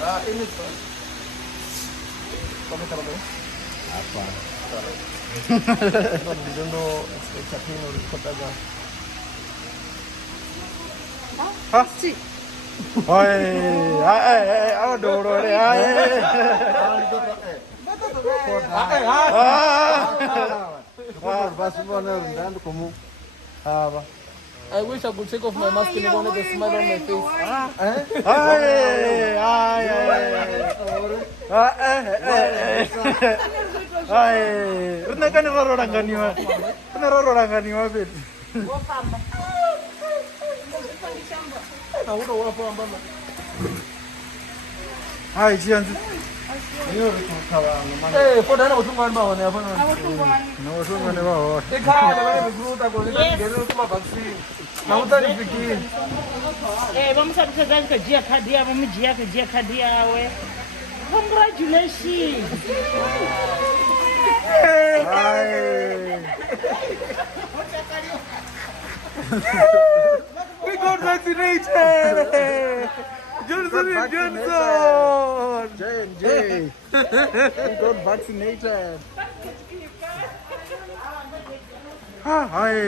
Ini tuh. Kami taruh dulu. Apa? Di dulu chatting udah kota aja. Hah? Oi, ayo dulu deh, basi mbona ndani kumu. Hapa. I wish I could take off my mask and wanted to smile on my face. Rena kan orang ganiwa. Benar orang ganiwa bet. Na udo wapo ambao. Hai jianzi. Hiyo vikawa ngomani. Foda na utunga mbao ne hapana. Na usunga ne bao. Ikaya na bale mzruta kwa nini ngero kama vaccine. Na utanifikia. Vamos saber que dia cadia, vamos dia que dia cadia, ué. Congratulations. We got vaccinated. Johnson and Johnson. J&J. We got vaccinated. Hi.